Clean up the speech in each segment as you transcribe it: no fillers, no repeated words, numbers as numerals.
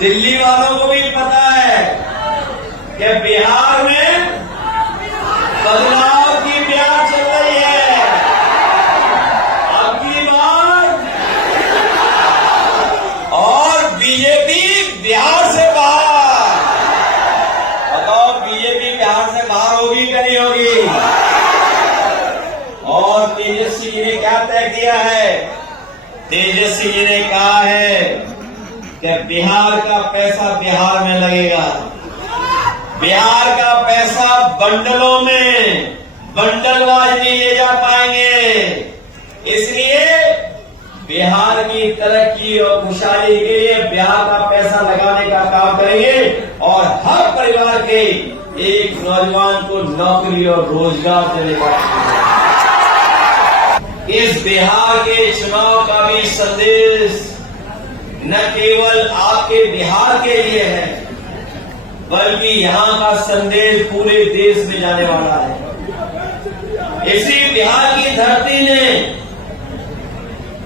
दिल्ली वालों को भी पता है कि बिहार में बदलाव की ब्याह चल रही है। अब की बार और बीजेपी बिहार से बाहर। बताओ बीजेपी बिहार से बाहर होगी कि नहीं होगी? और तेजस्वी जी ने क्या तय किया है? तेजस्वी जी ने कहा है कि बिहार का पैसा बिहार में लगेगा। बिहार का पैसा बंडलों में बंडलवाज नहीं ले जा पाएंगे। इसलिए बिहार की तरक्की और खुशहाली के लिए बिहार का पैसा लगाने का काम करेंगे और हर परिवार के एक नौजवान को नौकरी और रोजगार देने का। इस बिहार के चुनाव का भी संदेश न केवल आपके बिहार के लिए है, बल्कि यहां का संदेश पूरे देश में जाने वाला है। इसी बिहार की धरती ने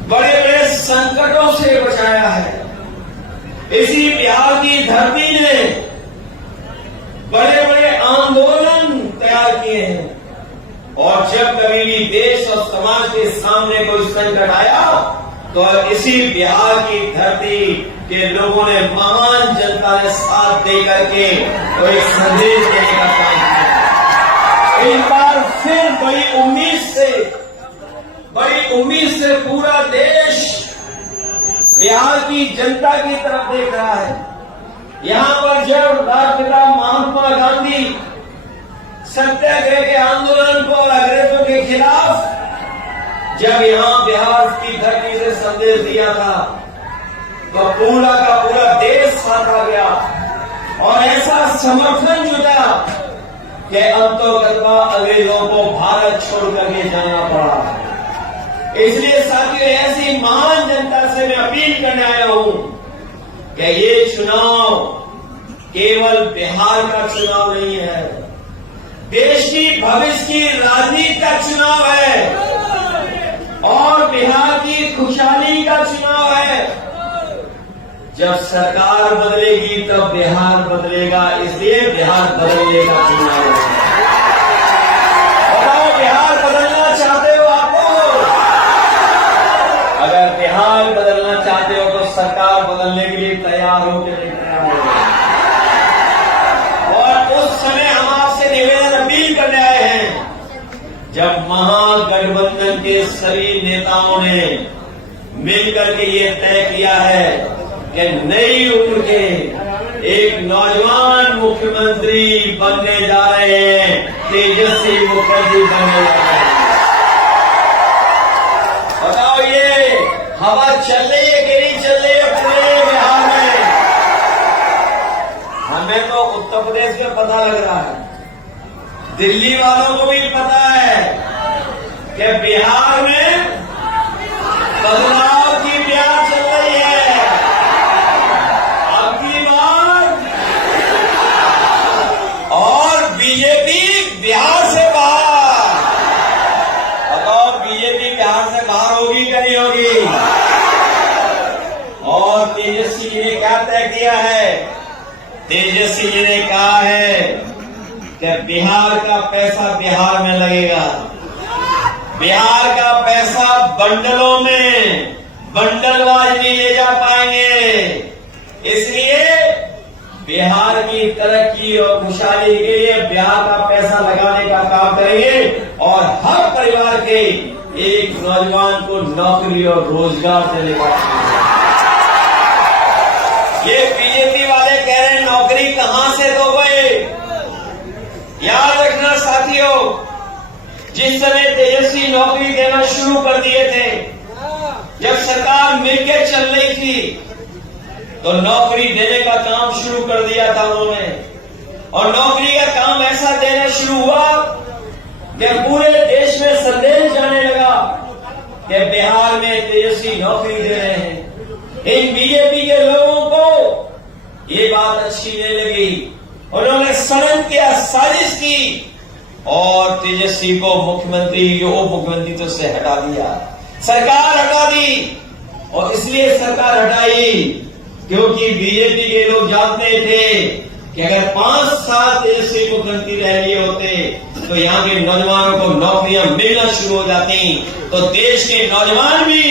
बड़े बड़े संकटों से बचाया है। इसी बिहार की धरती ने बड़े बड़े आंदोलन तैयार किए हैं। और जब कभी भी देश और समाज के सामने कोई संकट आया तो इसी बिहार की धरती के लोगों ने, महान जनता ने साथ देकर के तो एक संदेश देने का काम किया। एक बार फिर बड़ी उम्मीद से पूरा देश बिहार की जनता की तरफ देख रहा है। यहां पर जब राष्ट्रपिता महात्मा गांधी सत्याग्रह के आंदोलन को और अंग्रेजों के खिलाफ जब यहां बिहार की धरती से संदेश दिया था तो पूरा का पूरा देश साथ आ गया और ऐसा समर्थन जुटा कि अंतोगत्वा अंग्रेजों को भारत छोड़ करके जाना पड़ा। इसलिए साथियों, ऐसी महान जनता से मैं अपील करने आया हूं कि ये चुनाव केवल बिहार का चुनाव नहीं है, देश की भविष्य की राजनीति का चुनाव है और बिहार की खुशहाली का चुनाव है। जब सरकार बदलेगी तब बिहार बदलेगा, इसलिए बिहार बदलने का चुनाव है। बताओ, बिहार बदलना चाहते हो आपको? अगर बिहार बदलना चाहते हो तो सरकार बदलने के लिए तैयार हो के नहीं तैयार हो। और उस समय हम आपसे निवेदन अपील करने आए हैं, जब महागठबंधन के सभी नेताओं ने मिलकर के ये तय किया है कि नई उम्र के एक नौजवान मुख्यमंत्री बनने जा रहे हैं, तेजस्वी मुखर्जी बनने जा रहे हैं। बताओ, ये हवा चल रही है कि नहीं चल रही है पूरे बिहार में? हमें तो उत्तर प्रदेश में पता लग रहा है, दिल्ली वालों को भी पता है कि बिहार में बदलाव की ब्याह चल रही है। अब की बार और बीजेपी बिहार से बाहर। बताओ, बीजेपी बिहार से बाहर होगी कि नहीं होगी? और तेजस्वी जी ने क्या तय किया है? तेजस्वी जी ने कहा है कि बिहार का पैसा बिहार में लगेगा। बिहार का पैसा बंडलों में बंडलवाज नहीं ले जा पाएंगे। इसलिए बिहार की तरक्की और खुशहाली के लिए बिहार का पैसा लगाने का काम करेंगे और हर परिवार के एक नौजवान को नौकरी और रोजगार देने का। ये बीजेपी वाले कह रहे हैं नौकरी कहां से दोगे? याद रखना साथियों, जिस समय तेजस्वी नौकरी देना शुरू कर दिए थे, जब सरकार मिलकर चल रही थी तो नौकरी देने का काम शुरू कर दिया था उन्होंने। और नौकरी का काम ऐसा देना शुरू हुआ कि पूरे देश में संदेश जाने लगा कि बिहार में तेजस्वी नौकरी दे रहे हैं। इन बीजेपी के लोगों को ये बात अच्छी नहीं लगी, उन्होंने षड्यंत्र किया, साजिश की और तेजस्वी को मुख्यमंत्री, उप मुख्यमंत्री से हटा दिया, सरकार हटा दी। और इसलिए सरकार हटाई क्योंकि बीजेपी के लोग जानते थे कि अगर 5 साल देश से मुख्यमंत्री रह लिए होते तो यहाँ के नौजवानों को नौकरियां मिलना शुरू हो जाती, तो देश के नौजवान भी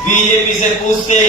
बीजेपी से पूछते